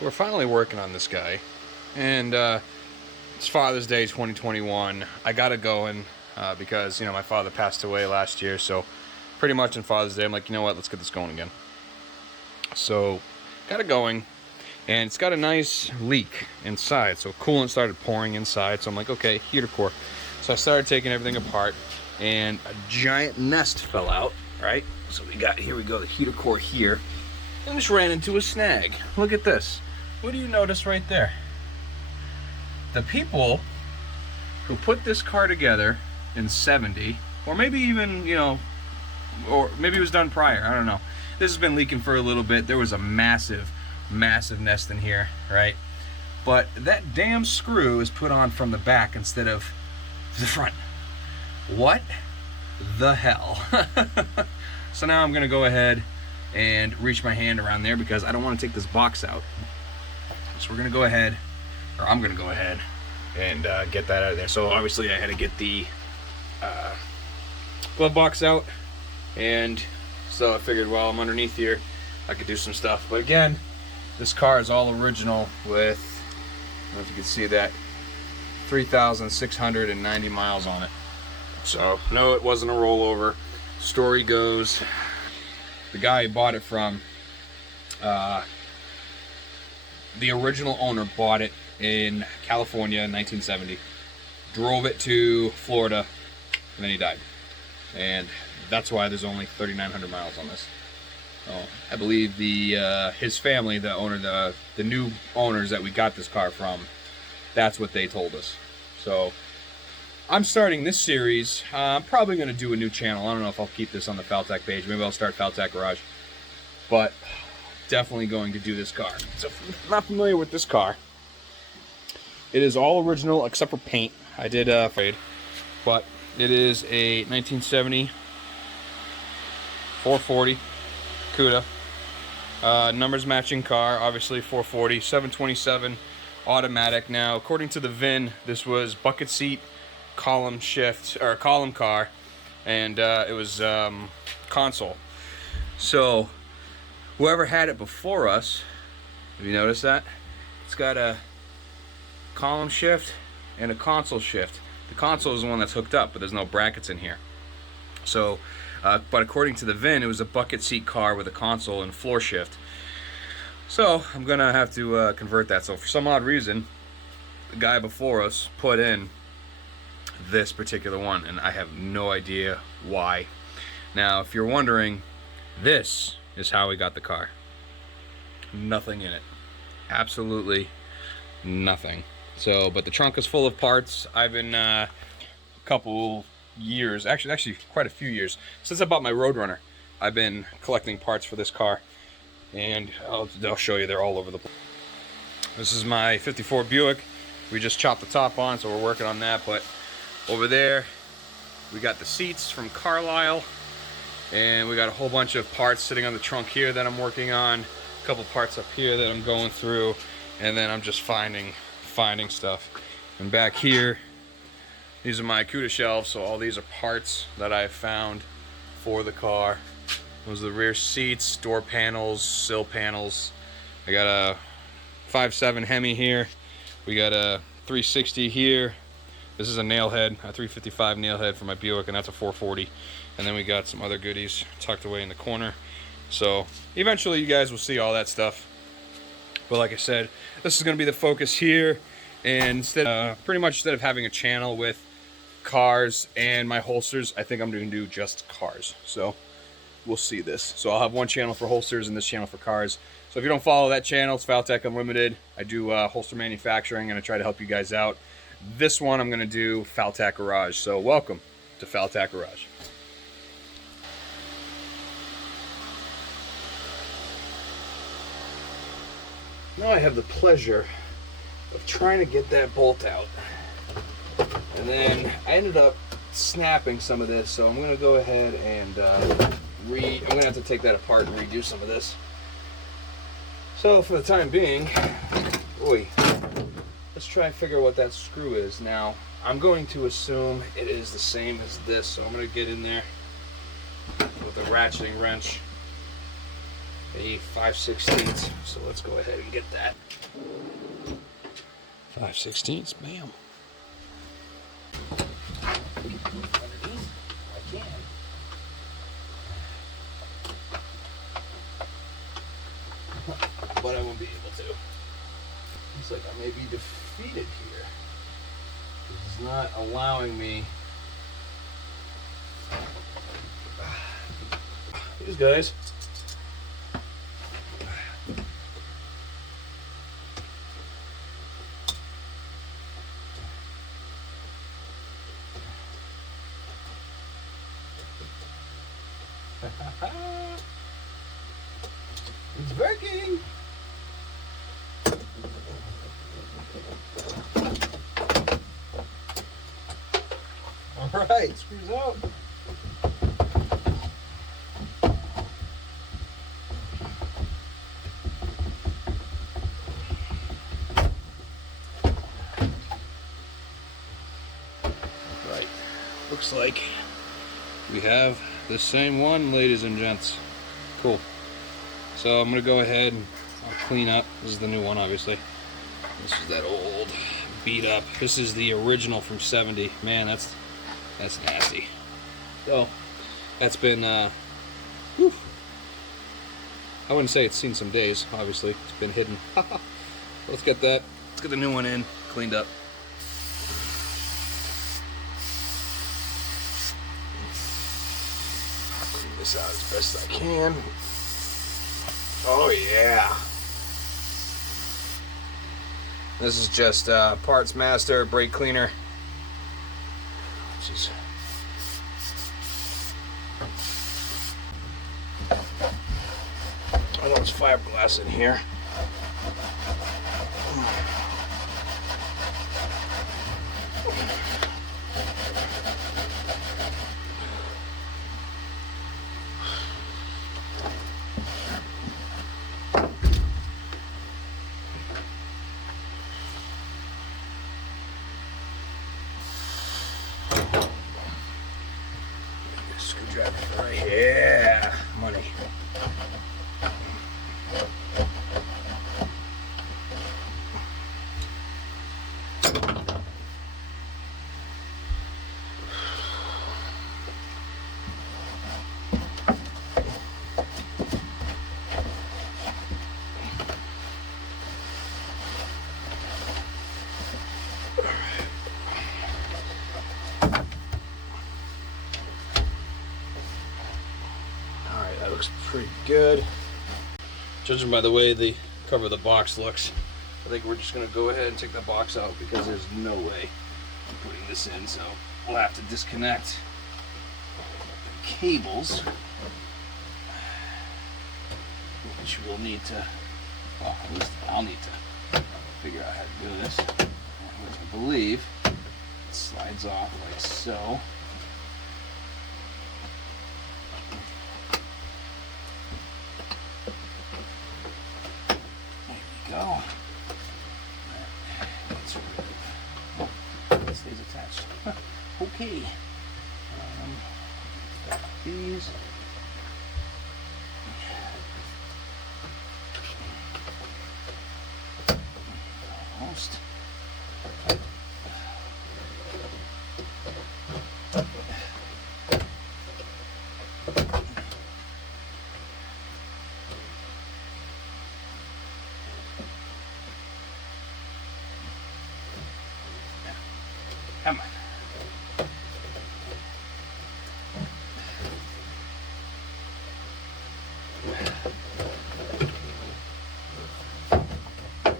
So we're finally working on this guy, and it's Father's Day 2021. I got it going because, you know, my father passed away last year, so pretty much on Father's Day I'm like, you know what, let's get this going again. So got it going, and it's got a nice leak inside, so coolant started pouring inside, so I'm like, okay, heater core. So I started taking everything apart, and a giant nest fell out, right? So here we go, the heater core here, and just ran into a snag. Look at this. What do you notice right there? The people who put this car together in 70, or maybe even, you know, or maybe it was done prior, I don't know. This has been leaking for a little bit. There was a massive nest in here, right? But that damn screw is put on from the back instead of the front. What the hell? So now I'm gonna go ahead and reach my hand around there because I don't want to take this box out. So we're gonna go ahead, or I'm gonna go ahead and get that out of there. So obviously I had to get the glove box out, and so I figured while I'm underneath here I could do some stuff. But again, this car is all original with, I don't know if you can see that, 3,690 miles on it. So no, it wasn't a rollover. Story goes, the guy who bought it from, the original owner bought it in California in 1970, drove it to Florida, and then he died. And that's why there's only 3,900 miles on this. I believe his family, the new owners that we got this car from, that's what they told us. So I'm starting this series. I'm probably going to do a new channel. I don't know if I'll keep this on the Faltac page. Maybe I'll start Faltac Garage. But definitely going to do this car. So if you're not familiar with this car, it is all original except for paint. I did fade, but it is a 1970 440 Cuda. Numbers matching car, obviously 440, 727 automatic. Now, according to the VIN, this was bucket seat, column shift, or column car, and it was console. So whoever had it before us, have you noticed that? It's got a column shift and a console shift. The console is the one that's hooked up, but there's no brackets in here. So, but according to the VIN, it was a bucket seat car with a console and floor shift. So I'm gonna have to convert that. So for some odd reason, the guy before us put in this particular one, and I have no idea why. Now, if you're wondering, this is how we got the car. Nothing in it. Absolutely nothing. So, but the trunk is full of parts. I've been a couple years, actually quite a few years, since I bought my Roadrunner, I've been collecting parts for this car, and I'll show you, they're all over the place. This is my 54 Buick. We just chopped the top on, so we're working on that. But over there, we got the seats from Carlisle, and we got a whole bunch of parts sitting on the trunk here that I'm working on, a couple parts up here that I'm going through, and then I'm just finding stuff. And back here, these are my Cuda shelves, so all these are parts that I've found for the car. Those are the rear seats, door panels, sill panels. I got a 5.7 Hemi here. We got a 360 here. This is a nail head, a 355 nail head for my Buick, and that's a 440. And then we got some other goodies tucked away in the corner. So eventually you guys will see all that stuff. But like I said, this is going to be the focus here. And pretty much instead of having a channel with cars and my holsters, I think I'm going to do just cars. So we'll see this. So I'll have one channel for holsters and this channel for cars. So if you don't follow that channel, it's Faltac Unlimited. I do holster manufacturing, and I try to help you guys out. This one I'm going to do Faltac Garage. So welcome to Faltac Garage. Now I have the pleasure of trying to get that bolt out. And then I ended up snapping some of this, so I'm going to go ahead and I'm going to have to take that apart and redo some of this. So for the time being, let's try and figure out what that screw is. Now, I'm going to assume it is the same as this, so I'm going to get in there with a ratcheting wrench a 5/16. So let's go ahead and get that. 5/16, bam. Underneath, I can. But I won't be able to. Looks like I may be defeated here. This is not allowing me. These guys. It's working. All right, screws out. Right, looks like we have the same one, ladies and gents. Cool. So I'm gonna go ahead and I'll clean up. This is the new one, obviously. This is that old beat up. This is the original from '70. Man, that's nasty. So that's been whew. I wouldn't say it's seen some days. Obviously, it's been hidden. Let's get that. Let's get the new one in, cleaned up. Clean this out as best I can. Oh yeah. This is just Parts Master brake cleaner. Which is I know it's fiberglass in here. Screwdriver right here. Yeah, money. Looks pretty good. Judging by the way the cover of the box looks, I think we're just going to go ahead and take the box out because there's no way I'm putting this in, so we'll have to disconnect the cables, which we'll need to, well, at least I'll need to figure out how to do this, which I believe it slides off like so. Go. It stays attached. Okay. These. Almost. Come on.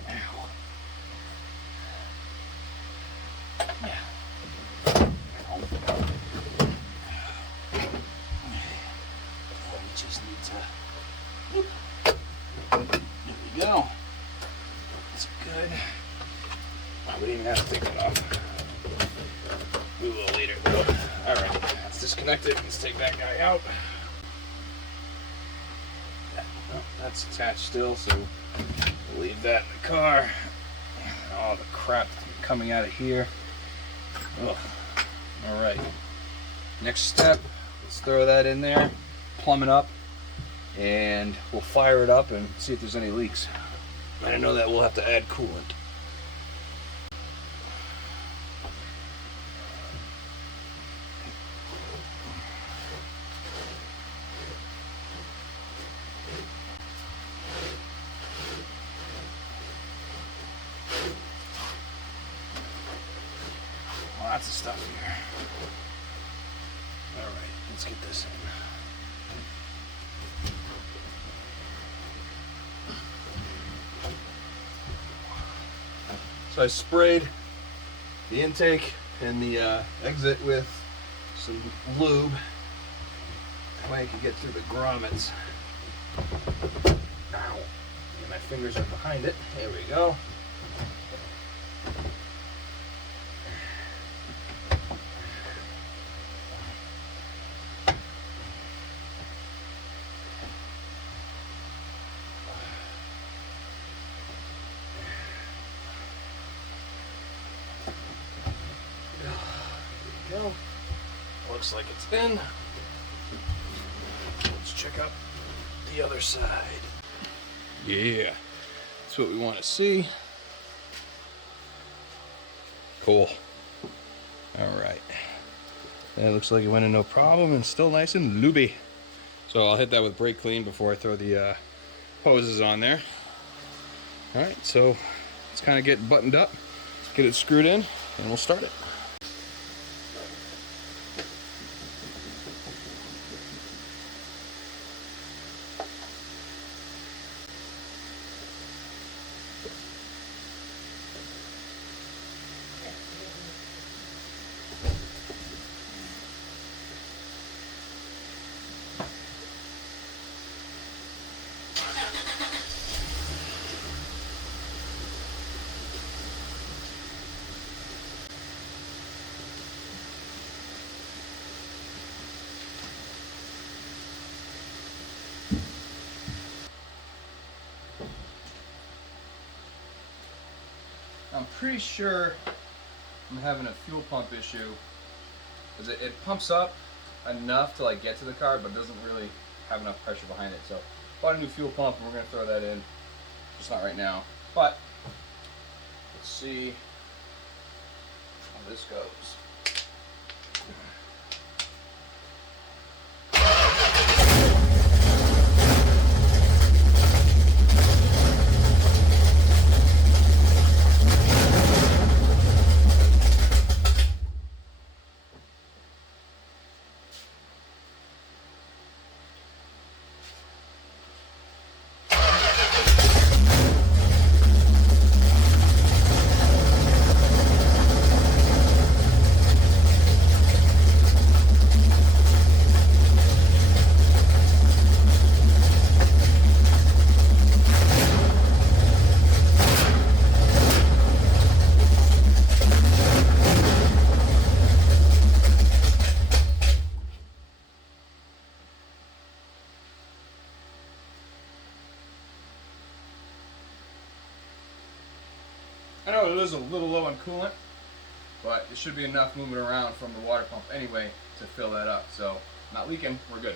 Ow. Yeah. We just need to. There we go. That's good. We didn't even have to take that off. We will later though. Alright, that's disconnected. Let's take that guy out. Oh, that's attached still, so we'll leave that in the car. All the crap coming out of here. Ugh. Alright. Next step, let's throw that in there, plumb it up, and we'll fire it up and see if there's any leaks. I know that we'll have to add coolant. Lots of stuff here. All right, let's get this in. So I sprayed the intake and the exit with some lube. That way I can get through the grommets. Ow. And my fingers are behind it. There we go. Go. Looks like it's in. Let's check out the other side. Yeah, that's what we want to see. Cool. All right. That looks like it went in no problem and still nice and lubey. So I'll hit that with brake clean before I throw the hoses on there. All right, so let's kind of get buttoned up, get it screwed in, and we'll start it. I'm pretty sure I'm having a fuel pump issue, because it pumps up enough to like get to the car, but doesn't really have enough pressure behind it. So bought a new fuel pump and we're gonna throw that in. Just not right now, but let's see how this goes. I know it is a little low on coolant, but it should be enough moving around from the water pump anyway to fill that up. So, not leaking, we're good.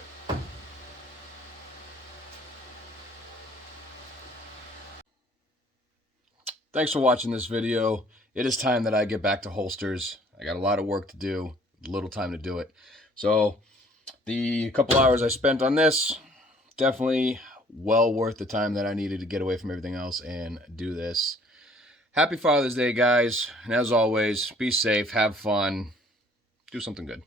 Thanks for watching this video. It is time that I get back to holsters. I got a lot of work to do, little time to do it. So, the couple hours I spent on this, definitely well worth the time that I needed to get away from everything else and do this. Happy Father's Day, guys. And as always, be safe, have fun, do something good.